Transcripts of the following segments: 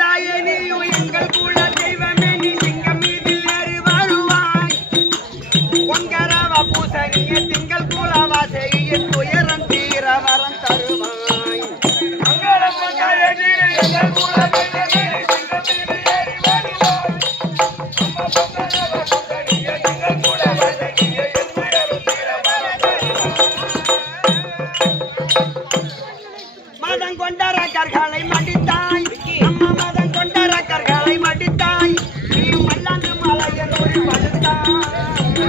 தாயே நீயும் எங்கள் கூட தெய்வமே நீ சிங்கம் மீதில் ஏறி வருவாய் பொங்கரவ பூசணிய திங்கள் கூட வாசையின் துயரம் தீர வரம் தருவாய் மங்களம் தாயே நீ எங்கள் கூட கர்களை மடித்தாய் அம்மா மதன் கொண்டார கர்களை மடித்தாய் நீ மல்லாந்து மலையன் ஒரு படுத்தாய்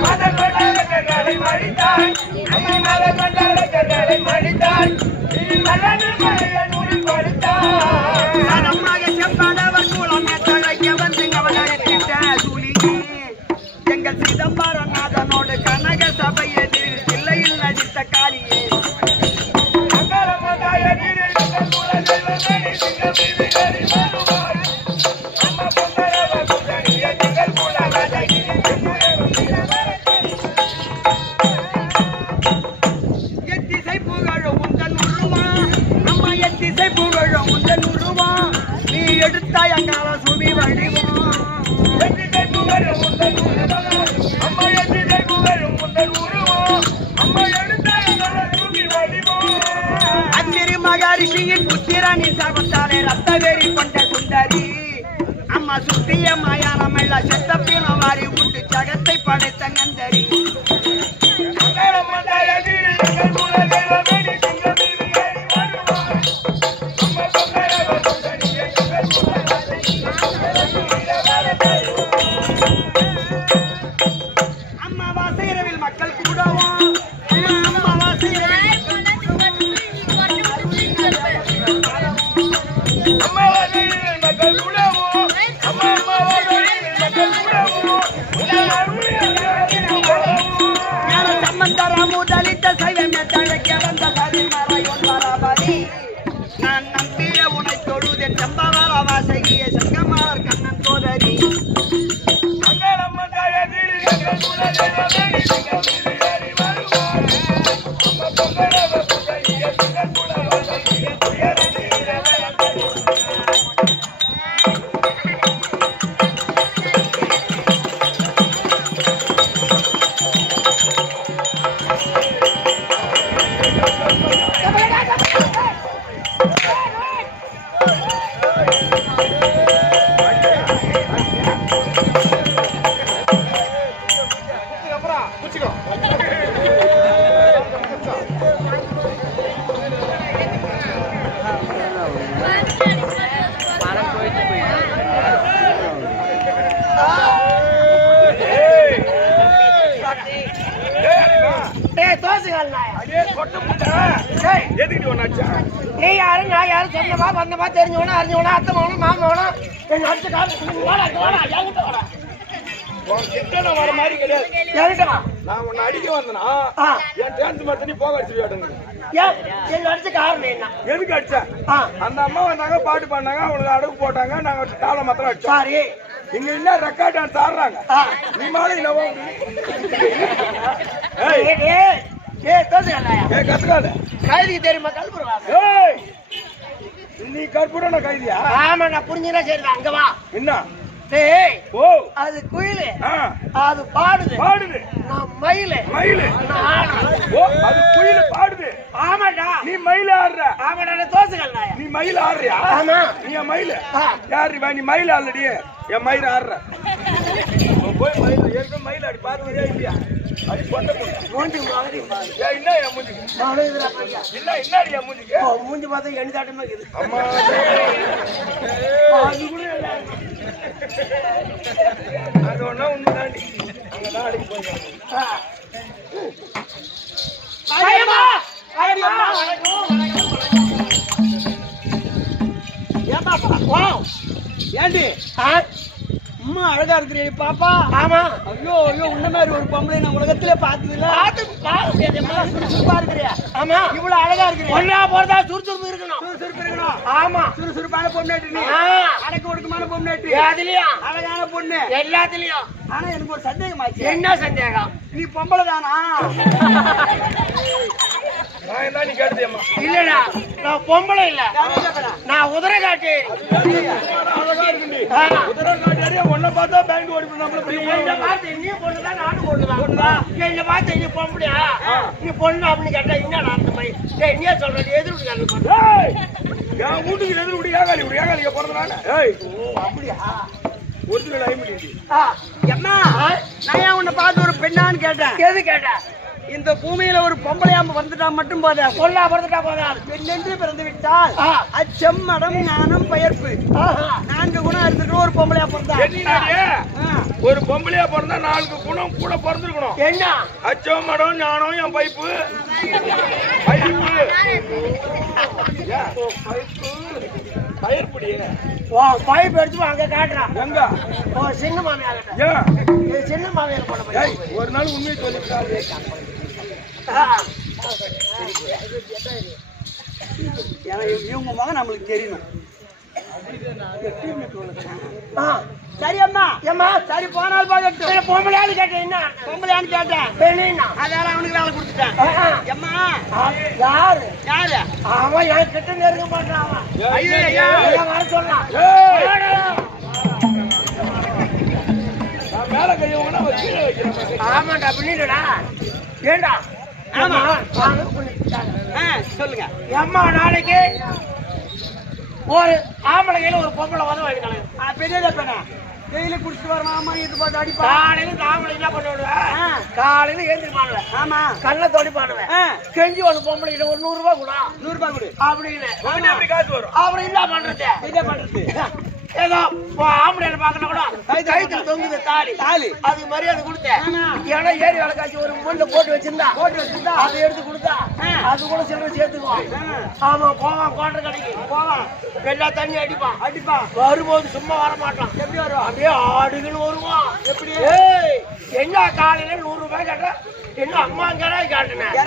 மதன் கொண்டார கர்களை மடித்தாய் அம்மா மதன் கொண்டார கர்களை மடித்தாய் நீ மல்லாந்து மலையன் ஒரு படுத்தாய் அம்மாக செம்பாடவர் கூலம் தழைக்க வந்து அவனை திட்ட சூலியே எங்கள் சிதம்பரம் நாதனோடு கனக சபை எதிரில் இல்லையில் நடித்த காளியே நீ எடுத்தாய் அங்கால சுமி வடிவம் அந்திரி மகாரிஷியின் புத்திரனின் சாபத்தாலே ரத்த வேறி கொண்ட சுந்தரி அம்மா சுத்திய மாயானம் எல்லாம் செத்தப்பின வாரி உண்டு ஜகத்தை படைத்த நந்தரி நான் நம்பிய உனை தொழுதேன் சம்பவர வாசகிய சங்கமார் கண்ணன் தோதரி நீ யாரு நான் யாரும் சொன்னவா வந்தவா தெரிஞ்சவனா அறிஞ்சவனா அத்தவனா மாமவனா அடிச்ச காலம் வர மாதிரி கிடையாது நான் உன்னை அடிக்க வந்தனா என் டேன்ஸ் மத்த நீ போக அடிச்சு அடிச்ச காரணம் என்ன எதுக்கு அடிச்ச அந்த அம்மா வந்தாங்க பாட்டு பாடினாங்க அவங்களுக்கு அடகு போட்டாங்க நாங்க காலம் மாத்திரம் அடிச்சோம் சாரி இங்க என்ன ரெக்கார்ட் டான்ஸ் ஆடுறாங்க நீ மாலை என்னவோ கைதி தெரியுமா கல்புரம் நீ கற்புட கைதியா ஆமா நான் புரிஞ்சுனா சரி அங்க வா என்ன அது குயிலு அது பாடுது நான் மயிலு அது குயிலு பாடுது ஆமாடா நீ மயில ஆடுற ஆமாடா தோசைகள் நீ மயில ஆடுறியா ஆமா நீ மயில யாரு நீ மயில ஆல்ரெடி என் மயில ஆடுற போய் மயில ஏற்கனவே மயில அடி பாத்துறியா இல்லையா அடி பொட்ட மூஞ்சி மாதிரி என்ன என் மூஞ்சிக்கு நானும் இதுல இல்ல என்னடி என் மூஞ்சிக்கு மூஞ்சி பார்த்தா எண்ணி தாட்டமா இருக்குது அம்மா அது கூட அது ஒண்ணா உண்மைதாண்டி அங்கதான் அடிக்க போயிருக்காங்க ஏண்டி அம்மா அழகா இருக்கிறீ பாப்பா ஆமா ஐயோ ஐயோ உன்ன மாதிரி ஒரு பொம்பளை நான் உலகத்திலே பார்த்தது இல்ல சுறுசுறுப்பா இருக்கிறியா ஆமா இவ்வளவு அழகா இருக்கிறீ ஒன்னா போறதா சுறுசுறுப்பு இருக்கணும் ஆமா சுறுசுறுப்பான பொண்ணு நீ அடக்க ஒடுக்கமான பொண்ணு அதுலயும் அழகான பொண்ணு எல்லாத்துலயும் ஆனா எனக்கு ஒரு சந்தேகம் ஆச்சு என்ன சந்தேகம் நீ பொம்பளை தானா நீ கேட்டதேம்மா இல்லடா நான் பொம்பளை இல்ல நான் உதரை காட்டு உதரை காட்டியாரே உன்னை பார்த்தா பேங்க் ஓடி நம்மள பார்த்து நீ பொண்ணுதான் நானும் பொண்ணுதான் என்ன பார்த்து நீ பொம்பளையா நீ பொண்ணு அப்படின்னு கேட்டா என்ன அந்த மாதிரி நீ சொல்றது எதிர்ப்பு என் வீட்டுக்கு எதிர்ப்பு ஏகாலிக்க பிறந்தனால அப்படியா ஒரிஜினல் ஐம்பது அம்மா நான் ஏன் உன்னை பார்த்து ஒரு பெண்ணான்னு கேட்டேன் எது கேட்டேன் இந்த பூமியில ஒரு பொம்பளையாம வந்துட்டா மட்டும் போதா பொல்லா பிறந்துட்டா போதா பெண்ணென்று பிறந்து விட்டால் அச்சம் மடம் ஞானம் பெயர்ப்பு 4 குணம் இருந்துட்டு ஒரு பொம்பளையா பிறந்தா ஒரு பொம்பளையா பிறந்தா 4 குணம் கூட பிறந்திருக்கணும் என்ன அச்சம் மடம் ஞானம் என் பைப்பு பைப் எடுத்து அங்க காட்டுறான் எங்க சின்ன மாமியார் சின்ன மாமியார் போன ஒரு நாள் உண்மையை சொல்லிட்டாரு இவங்க மகன் நம்மளுக்கு தெரியணும் சரி அம்மா ஏம்மா சரி போனால் பாக்கட்டும் பொம்பளையான்னு கேட்டேன் என்ன பொம்பளையான்னு கேட்டேன் அதெல்லாம் அவனுக்கு வேலை கொடுத்துட்டேன் அம்மா யாரு யாரு அவன் என் கிட்ட நெருங்க மாட்டான் அவன் வர சொல்லலாம் மேல கையவங்கன்னா ஆமாண்டா பண்ணிடுடா ஏண்டா ஆமா சொல்லுங்க அம்மா நாளைக்கு ஒரு ஆம்பளை கையில ஒரு பொம்பளை வந்து வாங்கிக்கலாம் பெரிய பெண்ணா டெய்லி குடிச்சிட்டு வரணும் ஆமா இது போட்டு அடிப்பா காலையில ஆம்பளை என்ன பண்ணுவேன் காலையில ஏந்திரிப்பானுவேன் ஆமா கண்ணை தொடி பண்ணுவேன் கெஞ்சி ஒரு பொம்பளை கிட்ட ஒரு 100 ரூபாய் கூட 100 ரூபாய் கொடு அப்படின்னு காசு வரும் அப்புறம் என்ன பண்றது ஏதோ ஆம்பளையில பாக்கணும் கூட கைத்துல தொங்குது தாலி அது மரியாதை கொடுத்தேன் ஏன்னா ஏரி விளக்காச்சு ஒரு முள்ள போட்டு வச்சிருந்தா அதை எடுத்து கொடுத்தா அது கூட சிலர் சேர்த்துக்குவான் ஆமா போவான் கோட்டை கடைக்கு போவான் எல்லா தண்ணி அடிப்பான் வரும்போது சும்மா வர மாட்டான் எப்படி வருவான் அப்படியே ஆடுகள் வருவான் எப்படி என்ன காலையில 100 ரூபாய் கேட்டா என்ன அம்மா கராய் காட்டுனேன்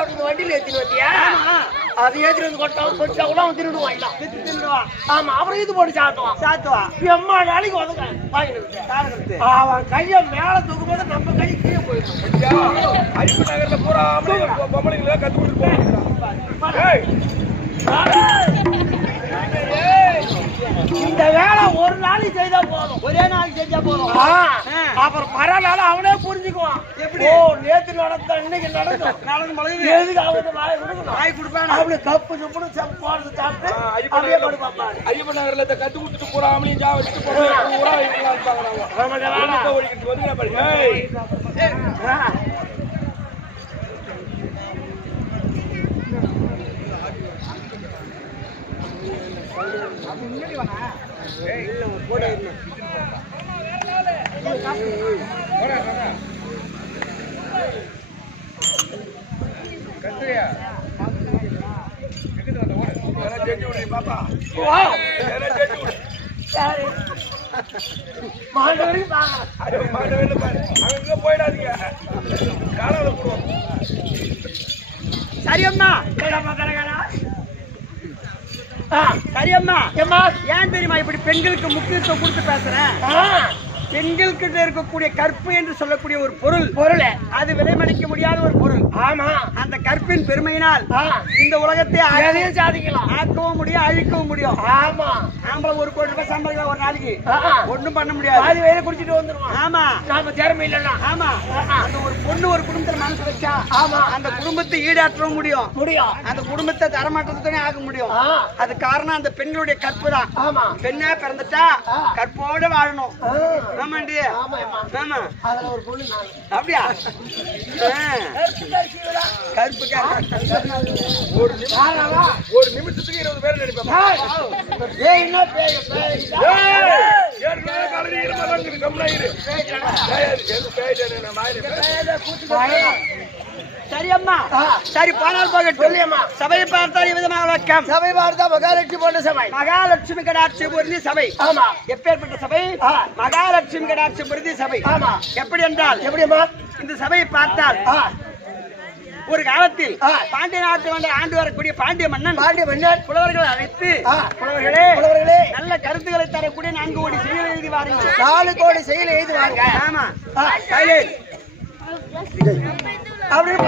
அப்படி வண்டியில ஏத்தின்னு வந்தியா அது ஏத்திட்டு வந்து கொட்டா கூட அவன் திருடுவான் ஆமா அப்புறம் இது போட்டு சாத்துவான் எம்மா நாளைக்கு வந்து வாங்கிட்டு அவன் கைய மேல தூக்கும் போது நம்ம கை கீழே போயிடும் அரிப்பு நகர்ல பூரா பொம்பளைங்கள கத்து கொடுத்து இந்த வேலை ஒரு நாளைக்கு செய்தா போதும் ஒரே நாளைக்கு செஞ்சா போதும் அப்புறம் மறுநாள் அவனே புரிஞ்சுக்குவான் எப்படி நேற்று நடந்த இன்னைக்கு நடக்கும் எதுக்கு அவங்க வாய் கொடுப்பான் அப்படி கப்பு சுப்புன்னு போடுறது சாப்பிட்டு அப்படியே படுப்பான் அரிப்பு நகர்ல கத்து கொடுத்துட்டு பூரா அவனையும் ஜா வச்சுட்டு பூரா ஓடிக்கிட்டு வந்து போயிடாதீங்க காலால போடுவோம் சரியம்மா சரியம்மா ஏன் தெரியுமா இப்படி பெண்களுக்கு முக்கியத்துவம் கொடுத்து பேசுறேன் பெண்கள்கிட்ட இருக்கக்கூடிய கற்பு என்று சொல்லக்கூடிய ஒரு பொருள் அது விலை மதிக்க முடியாத ஒரு பொருள் ஆமா அந்த கற்பின் பெருமையினால் இந்த உலகத்தை அதையும் சாதிக்கலாம் ஆக்கவும் முடியும் அழிக்கவும் முடியும் ஆமா ஆம்பளை 1 கோடி ரூபாய் சம்பளம் ஒரு நாளைக்கு ஒண்ணும் பண்ண முடியாது அது வேலை குடிச்சிட்டு வந்துருவோம் ஆமா நாம திறமை இல்லைன்னா ஆமா அந்த ஒரு பொண்ணு ஒரு குடும்பத்துல மனசு வச்சா ஆமா அந்த குடும்பத்தை ஈடாற்றவும் முடியும் அந்த குடும்பத்தை தரமாற்றத்துனே ஆக முடியும் அது காரணம் அந்த பெண்களுடைய கற்பு தான் ஆமா பெண்ணா பிறந்துட்டா கற்போட வாழணும் ஆமாண்டி ஆமா ஆமா அதுல ஒரு பொண்ணு அப்படியா கற்பு ஒரு நிமிஷத்துக்கு 20 பேர் நடிப்பாங்க சரியம்மா சரி போனால் போகட்டும் சபையை பார்த்தால் விதமாக வழக்கம் சபை பார்த்தா மகாலட்சுமி போன்ற சபை மகாலட்சுமி கடாட்சி பொருதி சபை ஆமா எப்பேற்பட்ட சபை மகாலட்சுமி கடாட்சி பொருதி சபை ஆமா எப்படி என்றால் எப்படிமா இந்த சபையை பார்த்தால் ஒரு காலத்தில் பாண்டிய நாட்டு ஆண்டு வரக்கூடிய பாண்டிய மன்னன் புலவர்களை அழைத்து புலவர்களே நல்ல கருத்துக்களை தரக்கூடிய 4 கோடி செயல் எழுதி வாருங்கள் 4 கோடி செயல் எழுதி வாங்க ஆமா அப்படின்னு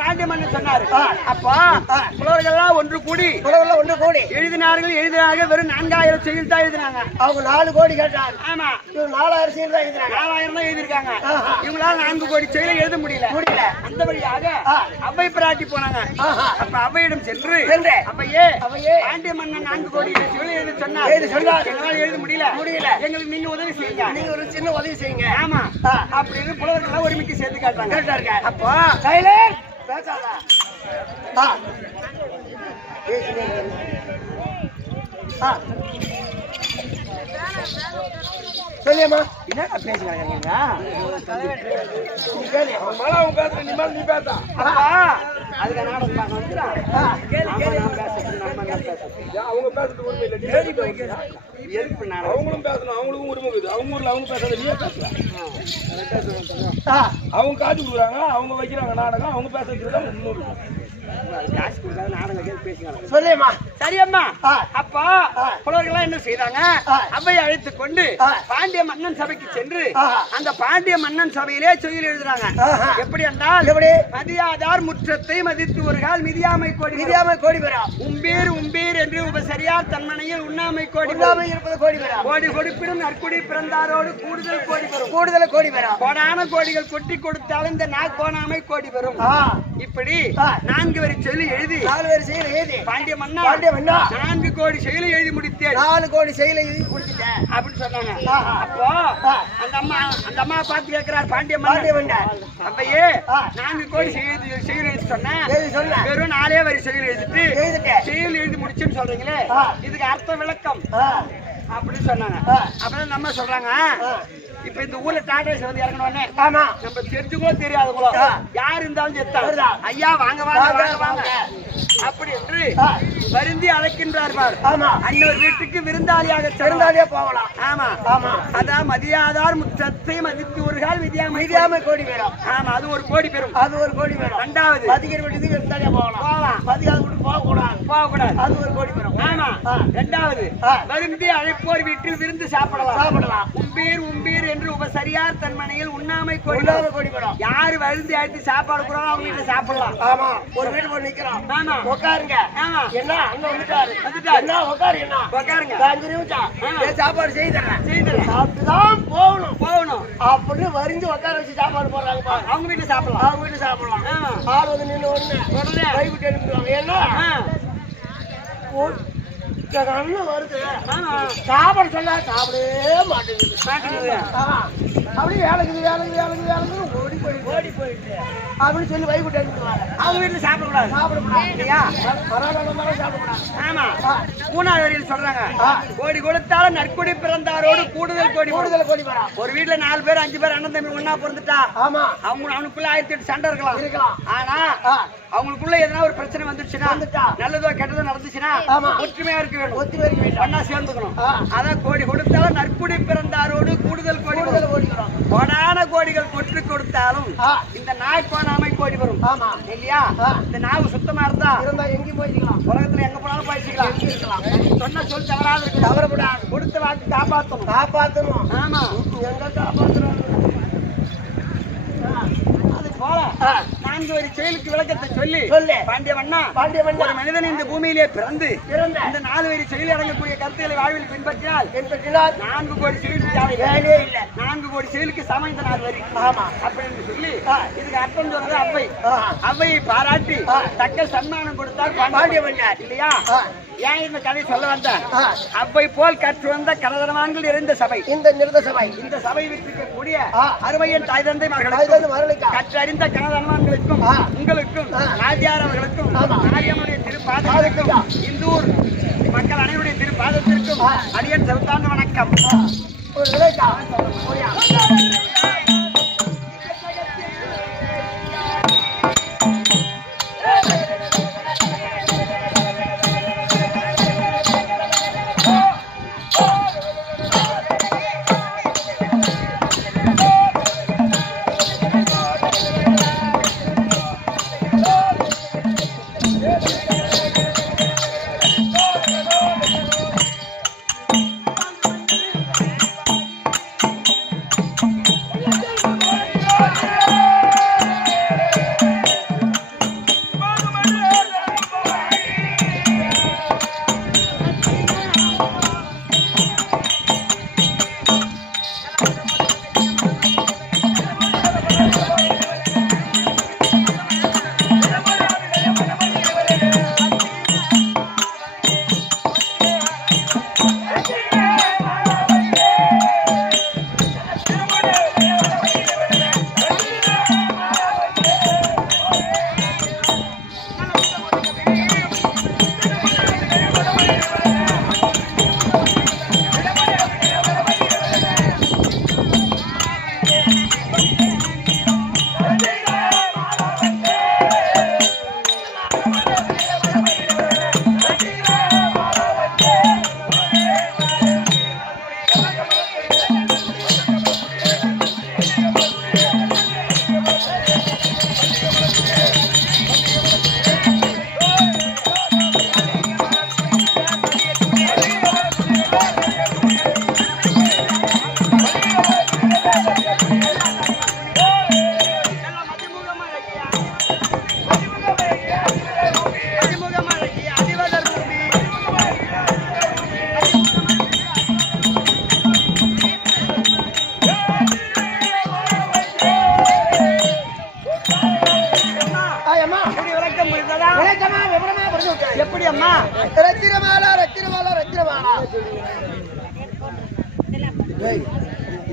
பாண்டிய மன்னன் சொன்னாரு. அப்போ புலவர்கள்லாம் ஒன்று கூடி எழுதினார்கள். வெறும் 4000 செயல் தான் எழுதினாங்க. அவங்க 4 கோடி கேட்டாங்க. ஆமா, இவங்க 4000 செயல் தான் எழுதினாங்க. 4000 தான் எழுதிருக்காங்க. இவங்களால 4 கோடி செயலை எழுத முடியல. அந்த வழியாக அவ்வை பிராட்டி போனாங்க. அப்ப அவ்வையிடம் சென்று அவ்வையே பாண்டிய மன்னன் 4 கோடி செயலை எழுதி சொன்னார். எங்களால எழுத முடியல. எங்களுக்கு நீங்க உதவி செய்யுங்க. நீங்க ஒரு சின்ன உதவி செய்யுங்க. ஆமா அப்படின்னு புலவர்கள் ஒருமிக்கு சேர்த்து கேட்டாங்க. அப்போ பேசாதா சொல்லியம்மா என்னடா பேசுறாங்க நீ பேசா அதுக்கு நாடகம் பார்க்க வந்துடுறான். அவங்க பேசுறது உண்மை இல்லை. அவங்களும் பேசணும். அவங்களுக்கும் உரிமை இருக்குது. அவங்க ஊர்ல அவங்க பேசுறது நீயே பேசலாம். அவங்க காசு கொடுக்குறாங்க. அவங்க வைக்கிறாங்க நாடகம். அவங்க பேசுறது தான் முன்னூறு காசு கொடுக்காத நாடகம் பேசுறாங்க. சொல்லியம்மா சரியம்மா. அப்பா புலவர்கள்லாம் என்ன செய்யறாங்க? அவ்வையை அழைத்துக் கொண்டு பாண்டிய மன்னன் சபைக்கு சென்று அந்த பாண்டிய மன்னன் சபையிலே செயல் எழுதுறாங்க. எப்படி என்றால் மதியாதார் முற்றத்தை மதித்து ஒரு கால் மிதியாமை கோடி பெறா உம்பீர் என்று உபசரியார் தன்மனையில் உண்ணாமை கோடி இருப்பது கோடி பெறா கோடி கொடுப்பிடும் நற்குடி பிறந்தாரோடு கூடுதல் கோடி பெறா கோடான கோடிகள் கொட்டி கொடுத்தாலும் இந்த கோணாமை கோடி பெறும். இப்படி 4 வரி சொல்லி எழுதி 4 வரி செயல் எழுதி பாண்டிய மன்னா 4 கோடி செயலை எழுதி முடித்தேன். 4 கோடி செயலை எழுதி முடிச்சிட்டேன் அப்படின்னு சொன்னாங்க. அப்போ அந்த அம்மா பார்த்து கேட்கிறார் பாண்டிய மன்னர், அப்பயே 4 கோடி செயல் எழுதி சொன்னேன். வெறும் 4 வரி செயல் எழுதிட்டு செயல் எழுதி முடிச்சுன்னு சொல்றீங்களே, இதுக்கு அர்த்த விளக்கம் அப்படின்னு சொன்னாங்க. அப்புறம் நம்ம சொல்றாங்க, இப்ப இந்த ஊர்ல டாடா வந்து இறங்கணும்னே நம்ம தெரிஞ்சுக்கோ தெரியாதுங்களோ யார் இருந்தாலும் செத்தா ஐயா வாங்க அப்படி என்று வருந்தி அழைக்கின்றார். அன்னொரு வீட்டுக்கு விருந்தாளியாக போகலாம். ஆமா அதான் மதியாதார் முற்றத்தை மதித்து ஒரு கால் மிதியாமை கோடி பெறும். ஆமா அது ஒரு கோடி பெறும். ரெண்டாவது மதிக்கிற வீட்டுக்கு விருந்தாளியா போகலாம். மதியாத வீட்டுக்கு போகக்கூடாது. அது ஒரு கோடி பெறும். ஆமா ரெண்டாவது வருந்தி அழைப்போர் வீட்டில் விருந்து சாப்பிடலாம். உம்பீர் என்று உபசரியார் தன்மனையில் உண்ணாமை கோடி பெறும். யாரு வருந்தி அழைத்து சாப்பாடு போறோம் அவங்க வீட்டுல சாப்பிடலாம். ஆமா ஒரு வீட்டு போய் நிக்கிறோம். ஆமா உட்காருங்க. என்ன அங்க வந்துட்டாரு என்ன உட்காருங்க 5 நிமிஷம் சாப்பாடு செய்தறேன் சாப்பிட்டுதான் போகணும் அப்படின்னு வரிஞ்சு உட்கார வச்சு சாப்பாடு போடுறாங்க. அவங்க வீட்டுல சாப்பிடலாம். ஆள் வந்து நின்று உடனே கைவிட்டு எழுப்பிடுவாங்க. ஏன்னா வருது சாப்பாடு சொல்ல சாப்பிடவே மாட்டேங்குது. அப்படியே வேலைக்கு ஓடி போயிட்டு அப்படின்னு சொல்லி வைகுட்டு எழுப்பிடுவாங்க. அவங்க வீட்டுல சாப்பிடக்கூடாது இல்லையா? சாப்பிடக்கூடாது. ஆமா 3வது வரியில் சொல்றாங்க, கோடி கொடுத்தாலும் நற்குடி பிறந்தாரோடு கூடுதல் கோடி வரா. ஒரு வீட்டுல 4 பேர் 5 பேர் அண்ணன் தம்பி ஒன்னா பிறந்துட்டா அவனுக்குள்ள 1008 சண்டை இருக்கலாம். ஆனா அவங்களுக்குள்ள எதனா ஒரு பிரச்சனை வந்துருச்சுன்னா நல்லதோ கெட்டதோ நடந்துச்சுன்னா ஒற்றுமையா இருக்க வேண்டும். ஒன்னா சேர்ந்துக்கணும். அதான் கோடி கொடுத்தாலும் நற்குடி பிறந்தாரோடு கூடுதல் கோடி வரும். கோடான கோடிகள் கொற்று கொடுத்தாலும் இந்த நாய் கோணாமை கோடி வரும். ஆமா இல்லையா? இந்த நாவு சுத்தமா இருந்தா எங்கேயும் போய்க்கலாம். உலகத்துல எங்க போனாலும் போயிக்கலாம். சொன்ன சொல் தவறக்கூடாது. கொடுத்த வாக்கு காப்பாற்றணும். ஆமா எங்க காப்பாற்றணும். அது போல 4 வரி செயலுக்கு விளக்கத்தை சொல்லி பாண்டிய மன்னா ஒரு மனிதன் இந்த பூமியிலே பிறந்து இந்த 4 வரி செயல் அடங்கக்கூடிய கருத்துக்களை வாழ்வில் பின்பற்றினால் 4 கோடி செயலுக்கு வேலையே இல்லை. 4 கோடி செயலுக்கு சமம் இந்த 4 வரி. ஆமா அப்படின்னு சொல்லி இதுக்கு அர்த்தம் சொல்றது அவ்வையை பாராட்டி தக்க சன்மானம் கொடுத்தார் பாண்டிய மன்னர் இல்லையா? ஏன் இந்த கதை சொல்ல வந்த? அவ்வை போல் கற்று வந்த கனதனவான்கள் நிறைந்த சபை இந்த சபை விட்டிருக்கக்கூடிய அருமையின் தாய் தந்தை மகளுக்கு கற்றறிந்த கனதனவான்களுக்கும் உங்களுக்கும் ராஜியார் அவர்களுக்கும் நாயனுடைய திருப்பாதத்திற்கும் இந்தூர் மக்கள் அனைவருடைய திருப்பாதத்திற்கும் அடியன் செலுத்தாந்த வணக்கம்.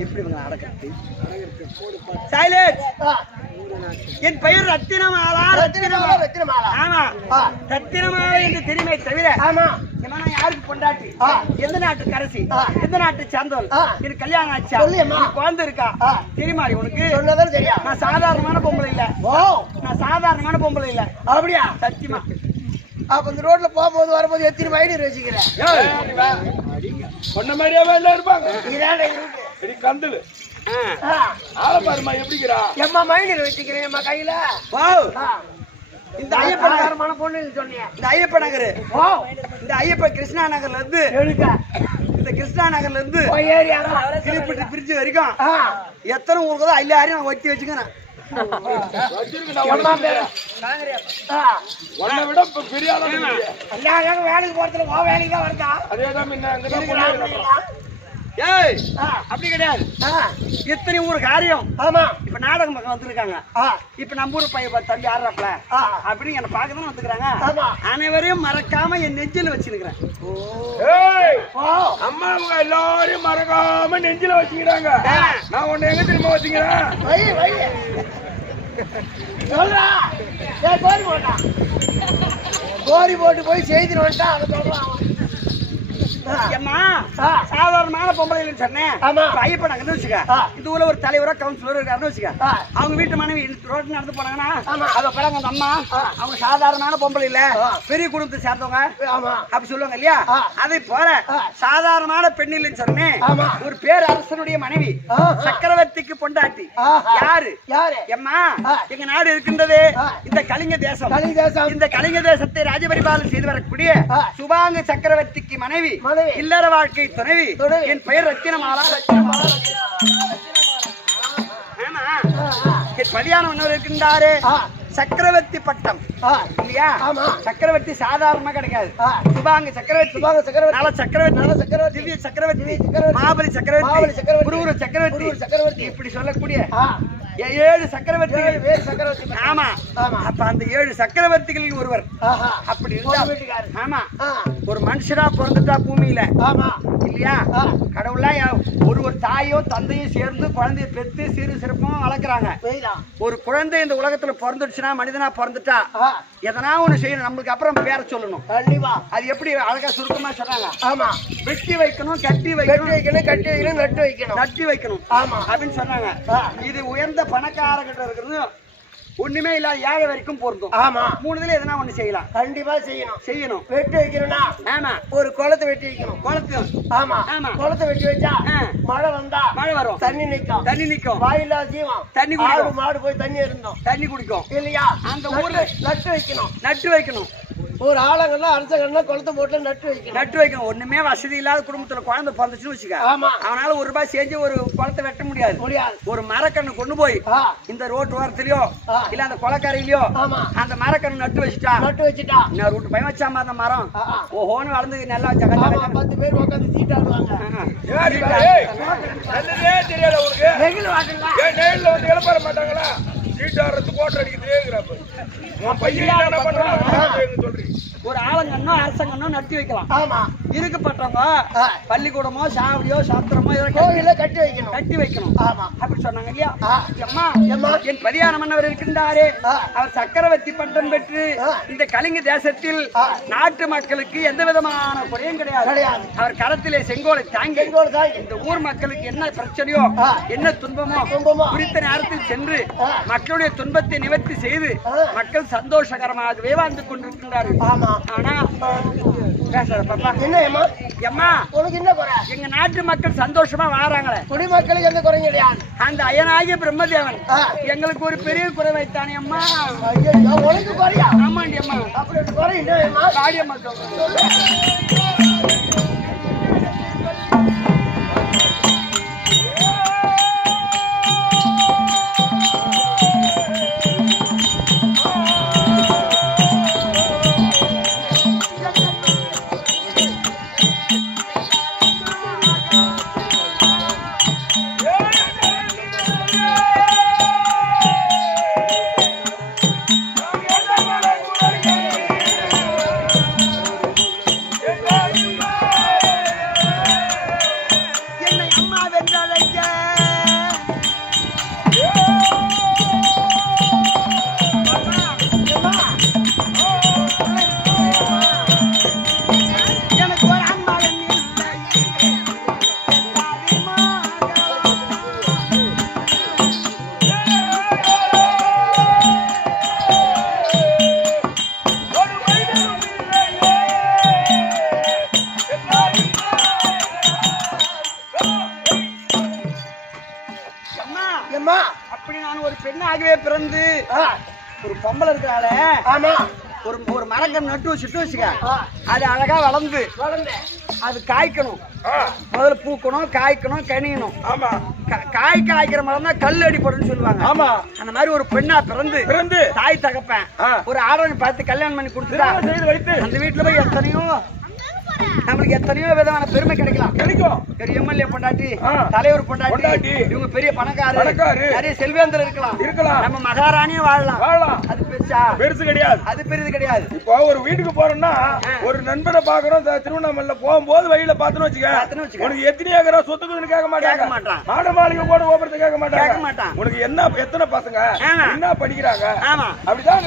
எப்படி அடக்கிறது? சைலன்ஸ். என் பெயர் ரத்தினமாலா. ரத்தினமாலா. ஆமா, ரத்தினமாலா என்று தெரியுமே தவிர ஆமா நான் யாருக்கு பொண்டாட்டி, எந்த நாட்டு கரசி, எந்த நாட்டு சந்தோல், எனக்கு கல்யாணம் ஆச்சா, குழந்தை இருக்கா தெரியுமா உனக்கு? சொன்னதும் தெரியா. நான் சாதாரணமான பொம்பளை இல்ல. ஓ, நான் சாதாரணமான பொம்பளை இல்ல. அப்படியா? சத்தியமா. அப்ப இந்த ரோட்ல போகும்போது வரும்போது எத்தனை மைனர் வச்சுக்கிறேன்? சொன்ன மாதிரியாவே எல்லாம் இருப்பாங்க. கந்துல ஆள பாருமா எப்படிங்கிறா? எம்மா மைனர் வச்சுக்கிறேன் எம்மா கையில. இந்த ஐயப்பன் பொண்ணு சொன்னீங்க. இந்த ஐயப்ப நகர், இந்த ஐயப்ப கிருஷ்ணா நகர்ல இருந்து இந்த கிருஷ்ணா நகர்ல இருந்து கிளிப்பிட்டு பிரிட்ஜ் வரைக்கும் எத்தனை ஊருக்கு எல்லாரையும் நான் ஒட்டி வச்சுக்கிறேன். வேலைக்கு போறதுல வேலைக்கு தான் வருதா? அப்படி கிடையாது. எத்தனை ஊர் காரியம். ஆமா, இப்ப நாடகம் பக்கம் வந்துருக்காங்க. இப்ப நம்ம ஊர் பையன் தம்பி ஆடுறாப்ல அப்படின்னு என்ன பாக்கதான் வந்துக்கிறாங்க. அனைவரையும் மறக்காம என் நெஞ்சில வச்சிருக்கிறேன். அம்மா அவங்க எல்லாரையும் மறக்காம நெஞ்சில வச்சுக்கிறாங்க. நான் உன்னை எங்க திரும்ப வச்சுக்கிறேன்? கோரி போட்டு போய் செய்திட்டு வந்துட்டா அதை சொல்றான். சாதாரணமான பொம்பளை சொன்னேன். ஐயப்ப நாங்க வச்சுக்க, இந்த ஊர்ல ஒரு தலைவரா கவுன்சிலர் இருக்காருன்னு வச்சுக்க, அவங்க வீட்டு மனைவி ரோட்டு நடந்து போனாங்கன்னா அத பழங்க அந்த அம்மா அவங்க சாதாரணமான பொம்பளை இல்ல, பெரிய குடும்பத்தை சேர்ந்தவங்க அப்படி சொல்லுவாங்க இல்லையா? அதை போல சாதாரணமான பெண் இல்லைன்னு சொன்னேன். ஒரு பேரரசனுடைய மனைவி, சக்கரவர்த்திக்கு பொண்டாட்டி. யாரு? எம்மா எங்க நாடு இருக்கின்றது இந்த கலிங்க தேசம். இந்த கலிங்க தேசத்தை ராஜபரிபாலனம் செய்து வரக்கூடிய சுபாங்க சக்கரவர்த்திக்கு மனைவி, இல்லற வாழ்க்கை துணைவி. என் பெயர் ரத்தினமாலா. பதியானம் என்ன இருக்கின்றாரு? சக்கரவர்த்தி பட்டம் இல்லையா? சக்கரவர்த்தி சாதாரணமா கிடைக்காது. சுபாங்க சக்கரவர்த்தி, நல சக்கரவர்த்தி, திவ்ய சக்கரவர்த்தி, மாபலி சக்கரவர்த்தி, குருவர சக்கரவர்த்தி, இப்படி சொல்லக்கூடிய 7 சக்கரவர்த்திகள். ஆமா, அப்ப அந்த 7 சக்கரவர்த்திகளில் ஒருவர். அப்படி இருந்தா ஆமா ஒரு மனுஷனா பிறந்துட்டா பூமியில இல்லையா? கடவுளா ஒரு தாயோ தந்தையோ சேர்ந்து குழந்தைய பெற்று சிறு சிறப்பும் வளர்க்குறாங்க. ஒரு குழந்தை இந்த உலகத்துல பிறந்துடுச்சுன்னா, மனிதனா பிறந்துட்டா எதனா ஒண்ணு செய்யணும். நம்மளுக்கு அப்புறம் பேர சொல்லணும். கண்டிப்பா. அது எப்படி அழகா சுருக்கமா சொன்னாங்க. ஆமா, வெட்டி வைக்கணும், கட்டி வைக்கணும், கட்டி வைக்கணும், நட்டு வைக்கணும், நட்டி வைக்கணும். ஆமா அப்படின்னு சொன்னாங்க. இது உயர்ந்த பணக்காரங்கிட்ட இருக்கிறது ஒண்ணுமே இல்ல, ஏழை வரைக்கும் பொருந்தும். ஆமா, 3 எதனா ஒண்ணு செய்யலாம். கண்டிப்பா செய்யணும். வெட்டி வைக்கணும்னா ஆமா ஒரு குளத்தை வெட்டி வைக்கணும். குளத்து ஆமா குளத்தை வெட்டி வச்சா மழை வந்தா மழை வரும், தண்ணி நிக்கும். வாயில்லா ஜீவம் தண்ணி குடிக்கும். மாடு போய் தண்ணி இருந்தோம் தண்ணி குடிக்கும் இல்லையா? அந்த ஊர்ல நட்டு வைக்கணும். ஒரு ஆளங்கள்லாம் அரசங்கள்லாம் குளத்தை போட்டு நட்டு வைக்கணும். ஒண்ணுமே வசதி இல்லாத குடும்பத்துல குழந்தை பிறந்துச்சுன்னு வச்சுக்க, அவனால ₹1 செஞ்சு ஒரு குளத்தை வெட்ட முடியாது. ஒரு மரக்கண்ணு கொண்டு போய் இந்த ரோட்டு ஓரத்துலயோ இல்ல அந்த கொலக்கரையிலயோ அந்த மரக்கண்ணு நட்டு வச்சுட்டா நான் ரூட்டு பயம் வச்சாம அந்த மரம் ஓஹோன்னு வளர்ந்து நல்லா 10 பேர் உட்காந்து சீட்டாடுவாங்க. தெரியாது எழுப்பார மாட்டாங்களா? சீட்டாடுறதுக்கு ஓட்டர் அடிக்கிறேங்கிறப்ப ஒரு ஆலங்கன்னோ அரசங்கன்னோ நட்டி வைக்கலாம். ஆமா, இருக்கப்பட்டவங்க பள்ளிக்கூடமோ சாவடியோ சாத்திரமோ கோவில கட்டி வைக்கணும். ஆமா அப்படி சொன்னாங்க இல்லையா? அம்மா என் பதியான மன்னவர் இருக்கின்றாரே, அவர் சக்கரவர்த்தி பட்டம் பெற்று இந்த கலிங்க தேசத்தில் நாட்டு மக்களுக்கு எந்த விதமான குறையும் கிடையாது. அவர் கரத்திலே செங்கோலை தாங்கி இந்த ஊர் மக்களுக்கு என்ன பிரச்சனையோ என்ன துன்பமோ குறித்த நேரத்தில் சென்று மக்களுடைய துன்பத்தை நிவர்த்தி செய்து மக்கள் சந்தோஷகரமாகவே வாழ்ந்து கொண்டிருக்கின்றார்கள். ஆனா பாப்பா என்ன எம்மா உனக்கு என்ன குறை? எங்க நாட்டு மக்கள் சந்தோஷமா வாராங்களே, குடிமக்களுக்கு எந்த குறையும் கிடையாது. அந்த அயனாகிய பிரம்மதேவன் எங்களுக்கு ஒரு பெரிய குறை வைத்தானே அம்மா. உனக்கு குறையா? ஆமாண்டி அம்மா. அப்படி குறை என்ன காடியம்மா சொல்லு. Yeah. ஏம்மா அப்படி நான் ஒரு பெண்ணாகவே பிறந்து ஒரு பொம்பளை இருக்கிறாள. ஆமா ஒரு ஒரு மரக்கம் நட்டு வச்சுக்க அது அழகா வளர்ந்து அது காய்க்கணும். முதல்ல பூக்கணும், காய்க்கணும், கனியணும். ஆமா காய் காய்க்கிற மரம் தான் கல் அடிப்படுன்னு சொல்லுவாங்க. ஆமா அந்த மாதிரி ஒரு பெண்ணா பிறந்து தாய் தகப்பேன் ஒரு ஆடவனை பார்த்து கல்யாணம் பண்ணி கொடுத்துட்டா அந்த வீட்டுல போய் நம்மளுக்கு எத்தனையோ விதமான பெருமை கிடைக்கும். பெரிய எம்எல்ஏ பொண்டாட்டி, தலைவர் பொண்டாட்டி, இவங்க பெரிய பணக்காரரு, நிறைய செல்வேந்தர் இருக்கலாம். நம்ம மகாராணியும் வாழலாம். அது பெருசு கிடையாது. அது பெருசு கிடையாது. இப்போ ஒரு வீட்டுக்கு போறோம்னா ஒரு நண்பனை பாக்குறோம், திருவண்ணாமலை போகும்போது வழியில பாத்துன்னு வச்சுக்க, உனக்கு எத்தனை ஏக்கரா சொத்துக்குன்னு கேட்க மாட்டாங்க. மாட மாளிகை கூட ஓபரத்தை கேட்க மாட்டாங்க. உனக்கு என்ன எத்தனை பசங்க, என்ன படிக்கிறாங்க, அப்படிதான்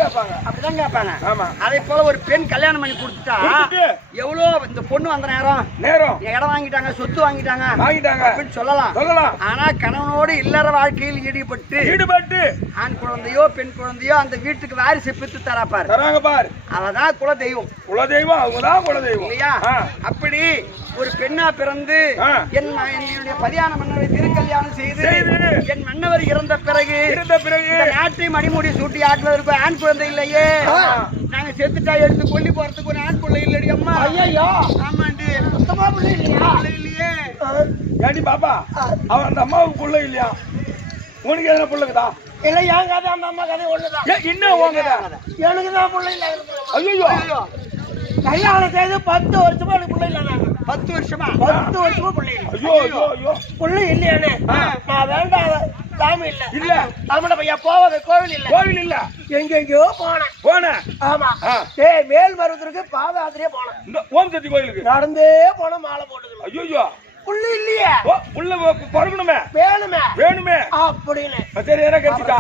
கேட்பாங்க. ஆமா அதே போல ஒரு பெண் கல்யாணம் பண்ணி கொடுத்துட்டா எவ்வளவு இந்த பொண்ணு வந்த நேரம் இடம் வாங்கிட்டாங்க, சொத்து வாங்கிட்டாங்க அப்படின்னு சொல்லலாம். ஆனா கணவனோடு இல்லற வாழ்க்கையில் ஈடுபட்டு ஆண் குழந்தையோ பெண் குழந்தையோ அந்த வீட்டுக்கு வாரிசு பெற்று தராங்க பார். அவதான் குலதெய்வம். அவங்கதான் குலதெய்வம் இல்லையா? அப்படி ஒரு பெண்ணா பிறந்து என்னுடைய பதியான மன்னரை திருக்கல்யாணம் செய்து என் மன்னவர் இறந்த பிறகு நாட்டை மணிமுடி சூட்டி ஆட்டுவதற்கு ஆண் குழந்தை இல்லையே, நாங்க செத்துட்டா எடுத்து கொல்லி போறதுக்கு ஒரு ஆண் பிள்ளை இல்லடி அம்மா. ஐயோ ஆமாண்டி, சுத்தமா பிள்ளை இல்லையே. ஏடி பாப்பா, அவன் அந்த அம்மாவுக்கு பிள்ளை இல்லையா? உனக்கு எதனா பிள்ளைக்குதா? இல்ல என் கதை அந்த அம்மா கதை ஒண்ணுதான். என்ன உங்கதா? எனக்கு தான் பிள்ளை இல்ல. ஐயோ கல்யாணம் செய்து 10 வருஷமா எனக்கு பிள்ளை இல்ல. 10 வருஷமா பிள்ளை இல்லை. ஐயோ பிள்ளை இல்லையானே நான் வேண்டாத சாமி இல்ல. தமிழ பையா போவது கோவில் இல்ல. எங்கெங்கயோ போனேன். ஆமா மேல்மருவத்திற்கு பாதயாத்திரையே போனேன். இந்த ஓம் சக்தி கோயிலுக்கு நடந்தே போன மாலை போட்டுக்கணும். ஐயோ புள்ளி இல்லையே, புள்ள பிறக்கணுமே, வேணுமே அப்படின்னு. சரி என்ன கிடைச்சிட்டா?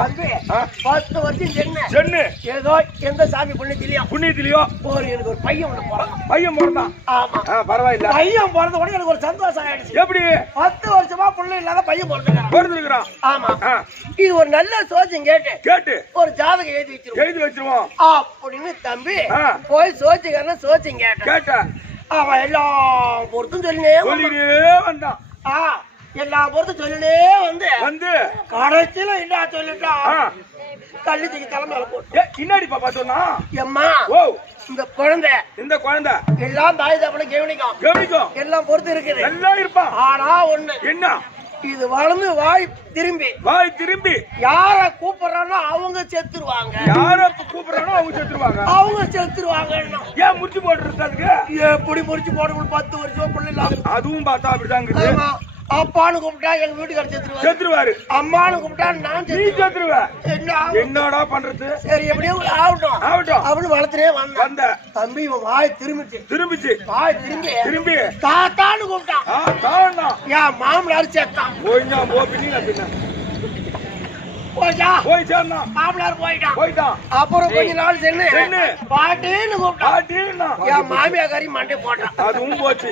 10 வருஷம் சென்னு ஏதோ எந்த சாமி புண்ணியத்திலயோ எனக்கு ஒரு பையன் பிறந்தான். ஆமா பரவாயில்ல. பையன் பிறந்த உடனே எனக்கு ஒரு சந்தோஷம் ஆயிடுச்சு. எப்படி? 10 வருஷமா புள்ள இல்லாத பையன் பிறந்திருக்கிறான். ஆமா இது ஒரு நல்ல சோஜம் கேட்டு ஒரு ஜாதகம் எழுதி வச்சிருவோம் அப்படின்னு தம்பி போய் சோச்சிக்காரன் கேட்டேன். அவன் எல்லாம் பொறுத்தும் சொல்லினே வந்தான். எல்லாம் பொறுத்தும் சொல்லினே வந்து கடைசியில என்ன சொல்லிட்டான், கள்ளி தூக்கி தலைமையில போட்டு பின்னாடி பாப்பா சொன்னா, எம்மா இந்த குழந்தை எல்லாம் தாய் தப்பனை கவனிக்கும், எல்லாம் பொறுத்து இருக்குது, எல்லாம் இருப்பான். ஆனா ஒண்ணு என்ன, இது வளர்ந்து வாய் திரும்பி யார கூப்பிடுறானோ அவங்க செத்துருவாங்க. அவங்க செத்துருவாங்க. ஏன் முடிச்சு போட்டுருக்கு? எப்படி முடிச்சு போட 10 வருஷம் பிள்ளை இல்லாத. அதுவும் பார்த்தா அப்படிதாங்க. அப்பான்னு கூப்பிட்டா எங்க வீட்டுக்காரர் செத்துருவாரு. அம்மானு கூப்பிட்டா நான் செத்துருவேன். என்னடா பண்றது? சரி எப்படியோ ஆகட்டும் அப்படின்னு வளர்த்துனே வந்த தம்பி வாய் திரும்பிச்சு. வாய் திரும்பி தாத்தான்னு கூப்பிட்டான். என் மாமனார் செத்தான். மாமனார் போயிட்டான். அப்புறம் கொஞ்ச நாள் சென்னு பாட்டின்னு கூப்பிட்டான். என் மாமியாரி மண்டை போட்டான். அதுவும் போச்சு.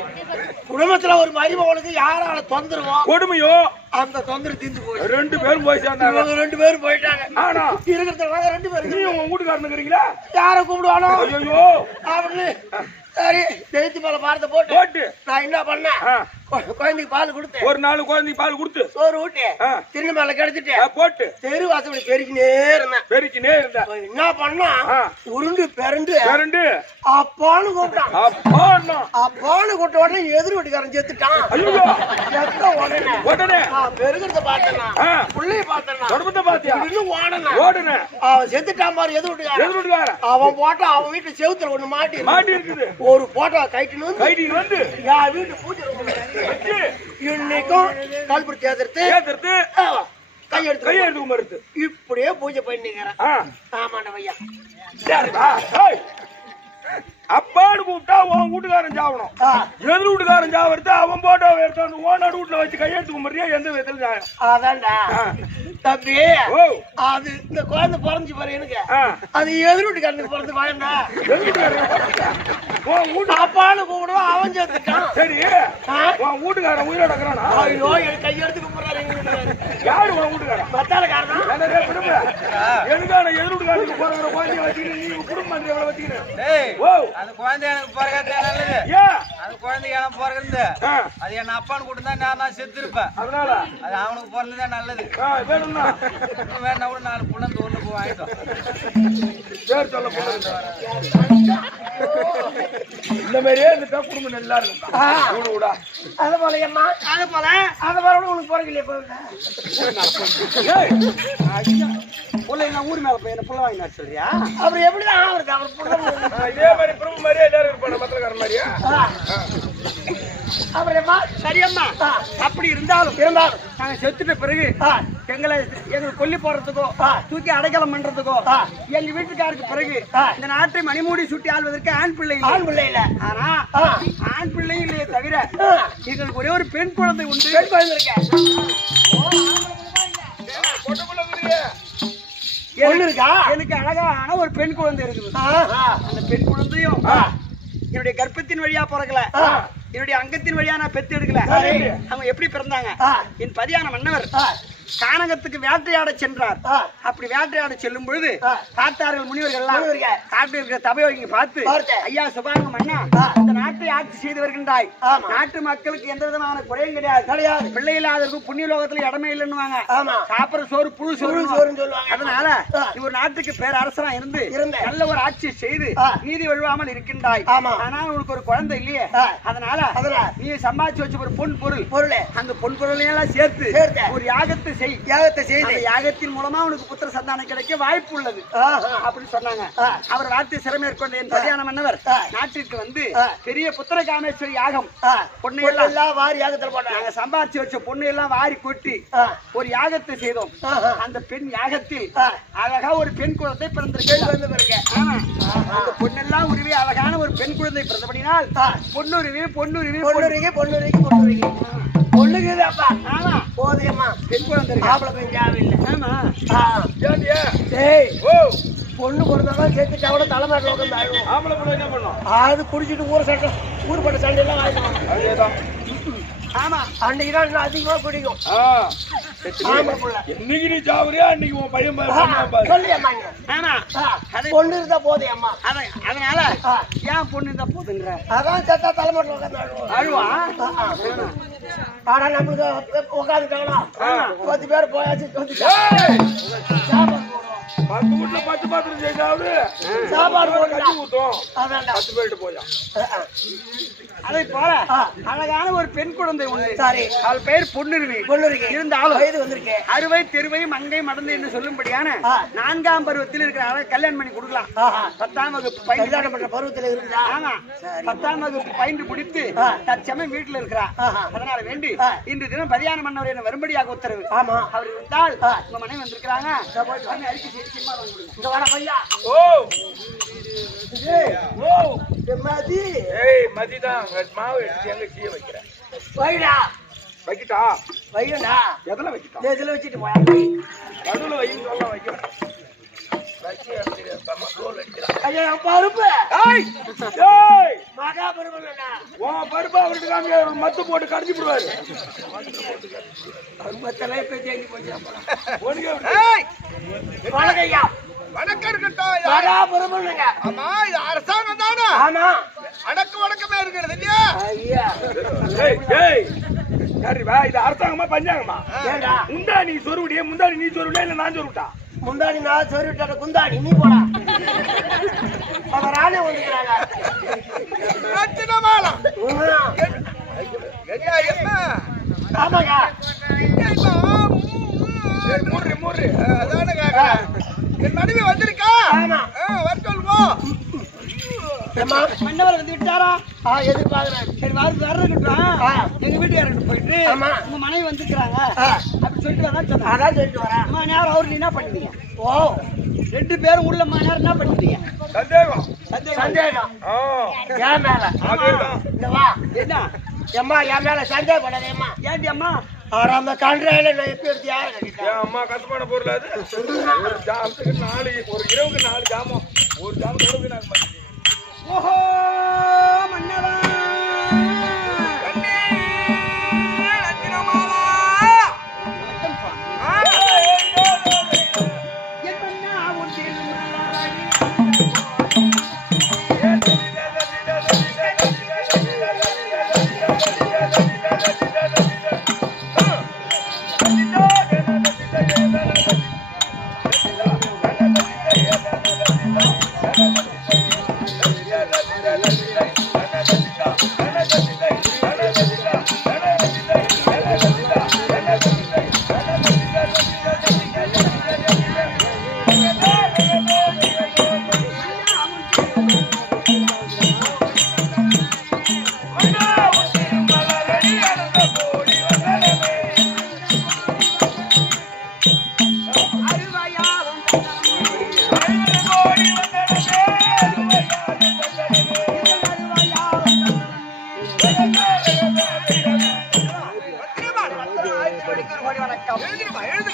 குடும்பத்துல ஒரு மருமகளுக்கு யாரால தொந்தரவோ கொடுமையோ அந்த தொந்தரவு தீர்ந்து போய் 2 பேரும் போய் சேர்ந்தாங்க. 2 பேரும் போயிட்டாங்க. ஆனா இருக்கிறதுனால 2 பேரும். நீ உங்க வீட்டுக்காரன் இருக்கிறீங்களா? யார கூப்பிடுவானோ ஐயோ அப்படின்னு சரி தெய்த்து மேல பாரத்தை போட்டு நான் என்ன பண்ணேன், குழந்தைக்கு பால் கொடுத்தேன். ஒரு நாள் குழந்தைக்கு பால் கொடுத்து சோறு ஊட்டி தின்னு மேல கிடச்சிட்டு போட்டு தெரு வாசப்படி பெருக்கினே இருந்தேன். என்ன பண்ணா உருண்டு பெரண்டு அப்பான்னு கூப்பிட்டான். அப்பான்னு கூப்பிட்ட உடனே எதிர் வீட்டுக்காரன் செத்துட்டான். உடனே பெருகிறத பார்த்தேன், புள்ளைய பார்த்தேன், ஓடுனேன். அவன் செத்துட்டான் பாரு எதிர் வீட்டுக்காரன். அவன் போட்டா அவன் வீட்டு செவுத்துல ஒண்ணு மாட்டி இருக்குது. ஒரு போட்டோ கைட்டின்னு வந்து என் வீட்டு பூஜை இன்னைக்கும் கல்புரி தேர்தெடுத்து கையெடுத்து மறுத்து இப்படியே பூஜை பண்ணிக்கிறேன். ஆமாண்ட ஐயா. அப்பான்னு கூப்பிட்டா உன் வீட்டுக்காரன் சாவணும், எதிர் வீட்டுக்காரன் சாவறது அவன் போட்டோ எடுத்து அந்த ஓனாடு வீட்டுல வச்சு கையெழுத்து கும்பிடுறியா? எந்த விதத்துல சாயம்? அதான்டா தம்பி, அது இந்த குழந்தை பிறந்து பாரு எனக்கு, அது எதிர் வீட்டுக்காரனுக்கு பிறந்து பயந்தா. அப்பான்னு கூப்பிடுவா அவன் சேர்த்துட்டான். சரி உன் வீட்டுக்காரன் உயிரோட இருக்கிறானா? ஐயோ எனக்கு கையெடுத்து கும்பிடுறாரு. யாரு உன் வீட்டுக்காரன்? பத்தாலக்காரன். எனக்கான எதிர் வீட்டுக்காரனுக்கு போற குழந்தைய வச்சுக்கிட்டு நீ குடும்பம் பண்றவங்களை வச்சுக்கிறேன். அந்த குழந்தை எனக்கு பிறகு நல்லது. ஏன் அந்த குழந்தை ஏன் பிறகுறது அது என் அப்பான்னு கூட தான் நான் செத்து இருப்பேன். அதனால அது அவனுக்கு பிறந்ததான் நல்லது. வேணும்னா வேணா கூட 4 புள்ள இந்த ஊர்ல போய் வாங்கிட்டோம். பேர் சொல்ல இந்த மாதிரியே இருந்துட்டா குடும்பம் நல்லா இருக்கும். விடா அது போலயம்மா அது போல உனக்கு பிறகு புள்ள என்ன ஊர் மேல போய் என்ன புள்ள வாங்கி சொல்றியா? அப்புறம் எப்படிதான் ஆகுறது? அவர் புள்ள இதே மாதிரி பிரபு மாதிரியே எல்லாரும் இருப்பாங்க மத்திரக்காரன் மாதிரியா? அப்புறமா சரியம்மா அப்படி இருந்தாலும் நாங்க செத்துட்ட பிறகு எங்களை கொல்லி போடுறதுக்கோ தூக்கி அடைக்கலம் பண்றதுக்கோ எங்க வீட்டுக்காருக்கு பிறகு இந்த நாட்டை மணிமூடி சுட்டி ஆள்வதற்கு ஆண் பிள்ளை இல்ல. ஆனா ஆண் பிள்ளை இல்லையே தவிர எங்களுக்கு ஒரே ஒரு பெண் குழந்தை உண்டு. பெண் குழந்தை இருக்கா? எனக்கு அழகான ஒரு பெண் குழந்தை இருக்குது. அந்த பெண் குழந்தையும் என்னுடைய கர்ப்பத்தின் வழியா பிறக்கல, என்னுடைய அங்கத்தின் வழியா நான் பெத்து எடுக்கல. அவங்க எப்படி பிறந்தாங்க? என் பதியான மன்னவர் கானகத்துக்கு வேட்டையாட சென்றார். அப்படி வேட்டையாட செல்லும் பொழுது காட்டார்கள் முனிவர்கள் காட்டில் இருக்கிற தபையோகி பார்த்து, ஐயா சுபாங்கம் அண்ணா, இந்த நாட்டை ஆட்சி செய்து வருகின்றாய், நாட்டு மக்களுக்கு எந்த விதமான குறையும் கிடையாது, பிள்ளை இல்லாதவருக்கு புண்ணிய லோகத்துல இடமே இல்லைன்னுவாங்க, சாப்பிட சோறு புழு சோறு சொல்லுவாங்க. அதனால நீ ஒரு நாட்டுக்கு பேரரசனா இருந்து நல்ல ஒரு ஆட்சியை செய்து நீதி வழுவாமல் இருக்கின்றாய். ஆனால் உனக்கு ஒரு குழந்தை இல்லையே, அதனால நீ சம்பாதிச்சு வச்ச ஒரு பொன் பொருள் அந்த பொன் பொருளையெல்லாம் சேர்த்து ஒரு யாகத்தை செய்து யாகத்தின் மூலமா உனக்கு புத்திர சந்தானம் கிடைக்க வாய்ப்பு உள்ளது அப்படின்னு சொன்னாங்க. அவர் வார்த்தை சிறமேற்கொண்ட என் பதியான மன்னவர் நாட்டிற்கு வந்து பெரிய புத்திர காமேஸ்வரி யாகம் பொண்ணு எல்லாம் வாரி யாகத்தில் போட்டாங்க. நாங்க சம்பாதிச்சு வச்ச பொண்ணு எல்லாம் வாரி கொட்டி ஒரு யாகத்தை செய்தோம். அந்த பெண் யாகத்தில் அழகா ஒரு பெண் குழந்தை பிறந்திருக்கு. அந்த பொண்ணெல்லாம் உருவி அழகான ஒரு பெண் குழந்தை பிறந்தபடினால் பொண்ணுருவி பொண்ணுருவி பொண்ணுருவி பொண்ணுருவி பொண்ணுருவி பொண்ணுக்குதாப்பா. ஆமா போதையம்மா பெண் குழந்தை பொண்ணு பிறந்தாலும் சேர்த்துட்டா கூட தலைமாட்டில் உட்காந்து ஆம்பளை பொண்ணு என்ன பண்ணும்? அது குடிச்சிட்டு ஊர் பட்ட சண்டை எல்லாம் ஆயிடும். ஆமா அன்னைக்குதான் இன்னும் அதிகமா பிடிக்கும். இன்னைக்கு நீ சாவுறியா அன்னைக்கு உன் பையன் பொண்ணு இருந்தா போதே அம்மா. அதனால ஏன் பொண்ணு இருந்தா போதுங்கிற? அதான் செத்தா தலைமாட்டில் உட்காந்து அழுவா. ஆனா நம்மளுக்கு உட்காந்துட்டாங்களா 10 பேர் போயாச்சு. 10 வீட்டுல 10 பாத்திரம் செய்தாவது சாப்பாடு கட்டி ஊத்தும். 10 பேர்ட்டு போயா. அதை போல அழகான ஒரு பெண் குழந்தை உண்டு. சரி, அவள் பெயர் பொன்னுருவி. இருந்தாலும் வயது வந்திருக்கு. அறுவை தெருவை மங்கை மடந்து என்று சொல்லும்படியான 4ஆம் பருவத்தில் இருக்கிற கல்யாணம் பண்ணி கொடுக்கலாம். 10ஆம் வகுப்பு பருவத்தில் இருக்கிறா. ஆமா 10ஆம் வகுப்பு பயின்று முடித்து தற்சமயம் வீட்டில் இருக்கிறார். அதனால வேண்டி இன்று தினம் பதியான மன்னவர் என்ன வரும்படியாக உத்தரவு. ஆமா அவர் இருந்தால் உங்க மனைவி வந்திருக்கிறாங்க. மதிதான் மாவு எடுத்து எங்க சீய வைக்கிறேன். வைடா வைக்கிட்டா வைடா எதுல வைக்கிட்டா? எதுல வச்சுட்டு போயா நடுவுல வைன்னு சொல்ல வைக்கிறேன். பருப்பு பருப்பு அவருக்கு மத்து போட்டு கடிச்சு போடுவாரு. வணக்கம் இருக்கட்டும். ஆமா இது அரசாங்கம் தானே? ஆமா வணக்கமே இருக்கிறது இல்லையா? இது அரசாங்கமா பஞ்சாங்கமா? முந்தா நீ சொருவிடிய முந்தாடி நீ சொருவிடா இல்ல நான் சொருவிட்டா? முந்தாடி நான் சொருவிட்ட குந்தாடி நீ போடா. ராணே வந்துக்கிறாங்க. ஆமாங்க என் மனைவி வந்திருக்கா? வர சொல்லுவோம். மன்னவர் வந்து விட்டாரா? எதிர்பார்க்கிறேன். சரி வரணும். எங்க வீட்டுக்காரர்கிட்ட போயிட்டு உங்க மனைவி வந்துக்கிறாங்க அப்படி சொல்லிட்டு அதான் சொல்லிட்டு வரேன். அம்மா நேரம் அவரு என்ன பண்ணுவீங்க? ஓ 2 பேரும் உள்ள நேரம் என்ன பண்ணுவீங்க? சந்தேகம் சந்தேகம் என் மேல. இந்த வா என்ன அம்மா என் மேல சந்தேகப்படாதேம்மா. ஏன்டி அம்மா? அந்த கன்றாயில நான் எப்படி எடுத்து யாரை கட்டிட்டேன்? அம்மா கஷ்டமான பொருள் அது. ஒரு ஜாமத்துக்கு 4 ஒரு இரவுக்கு 4 ஜாமம் ஒரு ஜாமம் இரவுக்கு 4 மணி. ஓஹோ மன்னவா வணக்கம். எழுதுமா எழுது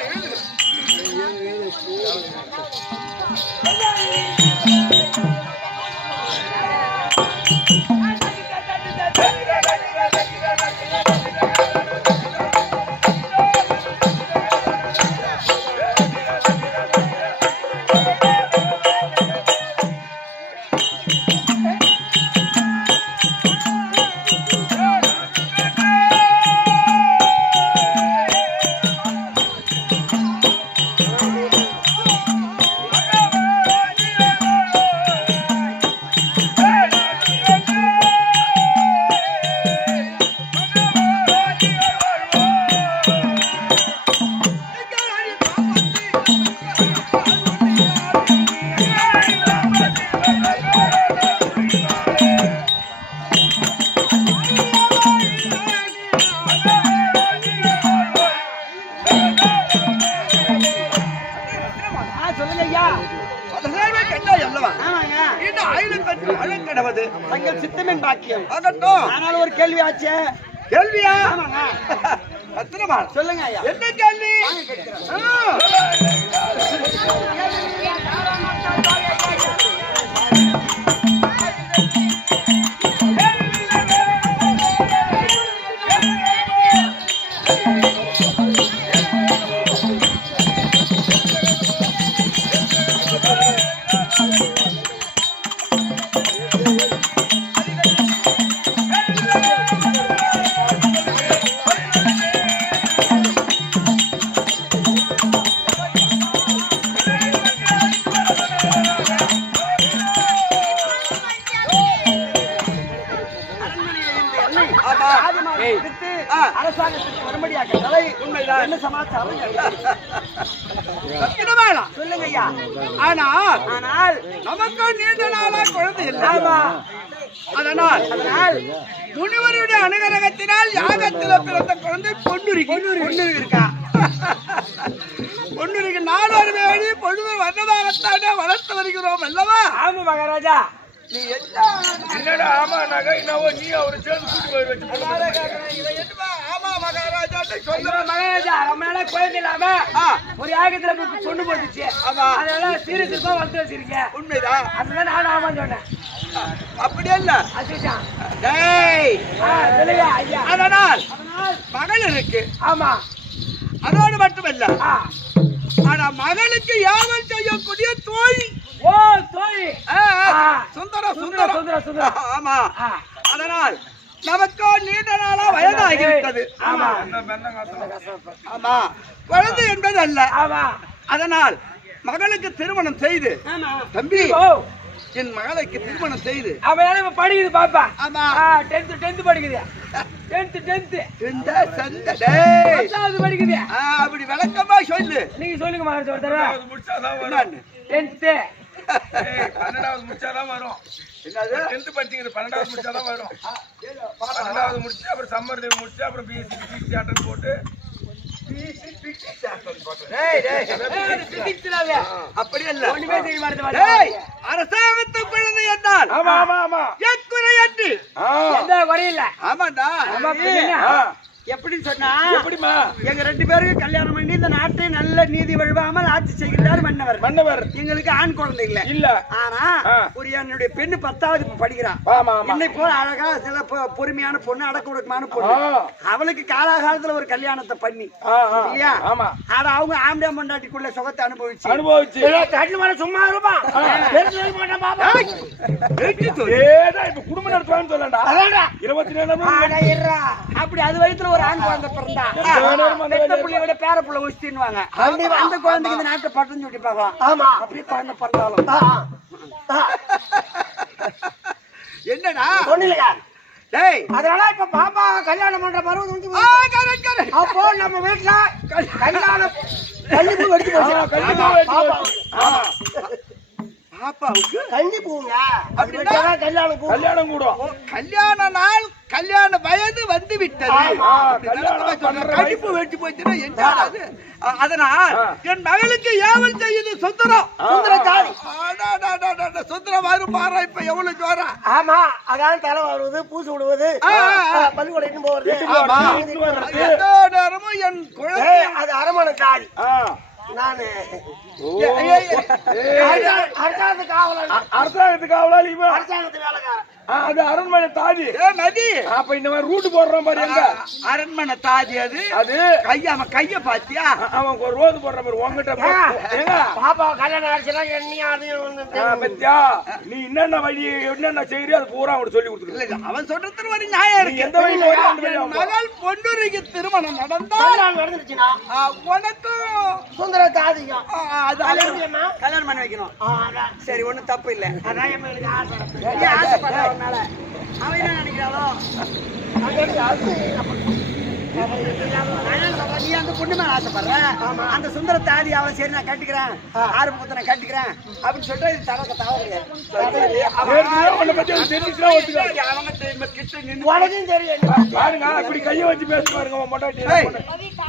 தங்கள் சித்தமின் பாக்கியம். ஆனால் ஒரு கேள்வி ஆச்சு. கேள்வியா? பத்திரமா சொல்லுங்க ஐயா. என்ன கேள்வி? அரசாங்கத்துக்கு வரும்படியாக தலை உண்மைதான். என்ன சமாச்சாரம் சொல்லுங்க ஐயா. ஆனால் நமக்கு நீண்ட நாளா குழந்தை இல்லை. அதனால் முனிவருடைய அனுகிரகத்தினால் யாகத்தில் பிறந்த குழந்தை பொன்னுரிக்கு இருக்கா. பொன்னுரிக்கு நாலொரு வேடி பொழுது வந்ததாகத்தானே வளர்த்து வருகிறோம் அல்லவா? ஆமா மகாராஜா. நீ என்னடா ஆமா நகை என்னவோ நீ அவரு சேர்ந்து கூட்டி போய் வச்சு ஆமா மகாராஜா மகாராஜா ரொம்ப நாளா குழந்தை இல்லாம ஒரு யாகத்துல கொண்டு போட்டுச்சு. அதனால சீரியஸா வளர்த்து வச்சிருக்கீங்க. உண்மைதான். அதுதான் நானும் ஆமா சொன்னேன். அப்படி அல்ல. ஐயா. அதனால் மகள் இருக்கு. ஆமா. அதோடு மட்டுமல்ல, ஆனா மகளுக்கு யாவல் செய்யக்கூடிய தோழி. ஓ தோழி. சுந்தரம். ஆமா. அதனால் நமக்கு நீண்ட நாளா வயதாகிவிட்டது. ஆமா. ஆமா. குழந்தை என்பது அல்ல. ஆமா. அதனால் மகளுக்கு திருமணம் செய்து, தம்பி என் மகளுக்கு திருமணம் செய்து அவன் படிக்குது பாப்பா. ஆமா. 10th படிக்குது. 10th படிக்குது. அப்படி விளக்கமா சொல்லு. நீங்க சொல்லுங்க மகாராஜா ஒரு தடவை. 10th 12வது முடிச்சாதான் வரும். என்னது? 10th படிச்சீங்க 12வது முடிச்சாதான் வரும். 12வது முடிச்சு அப்புறம் சம்மர் லீவ் முடிச்சு அப்புறம் பிஎஸ்சி அட்டன் போட்டு அப்படி அல்ல. ஒண்ணுமே தெரிய மாட்டேங்குது. அரசாங்கத்து குழந்தை என்றால் எக்குறை என்று எந்த குறையில்ல. ஆமாண்டா. எப்படின்னு சொன்னா எப்படிமா எங்க 2 பேருக்கு கல்யாணம் பண்ணி இந்த நாட்டை நல்ல நீதி வழுவாமல் ஆட்சி செய்கிறார் மன்னவர். எங்களுக்கு ஆண் குழந்தை இல்ல. ஆனா ஒரு என்னுடைய பெண்ணு 10வது படிக்கிறான். என்னை போல அழகா சில பொறுமையான பொண்ணு, அடக்க ஒடுக்கமான பொண்ணு. அவளுக்கு காலாகாலத்துல ஒரு கல்யாணத்தை பண்ணி இல்லையா? ஆனா அவங்க ஆம்பளை மண்டாட்டிக்குள்ள சுகத்தை அனுபவிச்சு சும்மா இருப்பா. இப்ப குடும்பம் நடத்துவான்னு சொல்லண்டா. 24 அப்படி அது வயசுல ஒரு ஆண் குழந்தை பிறந்தா பெத்த புள்ளைய விட பேர புள்ள வச்சுவாங்க. அந்த குழந்தைக்கு இந்த நாட்டை பட்டம் சுட்டி பார்க்கலாம். ஆமா. அப்படியே குழந்தை பிறந்தாலும் என்னடா ஒண்ணுலையா? டேய், அதனால இப்ப பாப்பா கல்யாணம் பண்ற பருவம் வந்து அப்போ நம்ம வீட்டுல கல்யாணம் கல்யாணம் வெடிச்சு பாப்பாவுக்கு கஞ்சி பூங்க. அப்படின்னா கல்யாணம் கல்யாணம் கூடும். கல்யாண நாள் கல்யாண வயது வந்து விட்டது. கடிப்பு வெட்டி போச்சுன்னா என்ன அது? அதனால் என் மகளுக்கு ஏவல் செய்யுது சுந்தரம். சுந்தரம் வரும் பாரா, இப்ப எவ்வளவு ஜோரா? ஆமா, அதான் தலை வருவது, பூசு விடுவது, பள்ளிக்கூடம் போவது. நேரமும் என் குழந்தை அது அரமணை தாதி. நானு அரசாங்கத்துக்கு காவலாளி, அரசாங்கத்து வேலைக்காரன். அது அரண்மனை தாதி. நதி அப்ப இந்த மாதிரி ரூட் போடுறான் பாரு, எங்க அரண்மனை தாதி அது. அது அவன் கைய பாத்தியா? அவன் ஒரு ரோடு போடுற பாரு உங்ககிட்ட. பாப்பா கல்யாணம் ஆச்சுன்னா என்னையும் அதையும் பத்தியா, நீ என்னென்ன வழி என்னென்ன செய்யறியோ அது பூரா அவனுக்கு சொல்லி கொடுத்துருக்க. அவன் சொல்றது ஒரு நியாயம் இருக்கு. எந்த வழி மகள் பொன்னுரிக்கு திருமணம் நடந்தால் நடந்துருச்சுன்னா உனக்கும் சுந்தர தாதிக்கும் அது கல்யாணம் பண்ணி வைக்கணும். சரி, ஒண்ணும் தப்பு இல்ல. அதான் எங்களுக்கு ஆசைப்படுறவனால அவன் என்ன நினைக்கிறாளோ? நீ அந்த பொண்ணு மேல ஆசைப்படுற, அந்த சுந்தர தாடி அவளை சரி நான் கட்டிக்கிறேன், ஆரம்பத்தை நான் கட்டிக்கிறேன் அப்படின்னு சொல்லிட்டு இது தவறு பாருங்க. இப்படி கைய வச்சு பேச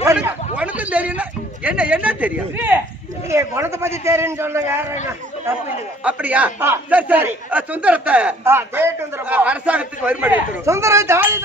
பாருங்க. உனக்கும் தெரியும் என்ன என்ன தெரியும்? குணத்தை பத்தி தெரியும்னு சொன்னாங்க. அப்படியா? சரி சரி, சுந்தரத்தை அரசாங்கத்துக்கு வரும்படி சுந்தர தாதி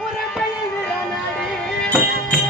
உறக்கையில் விழ நாடி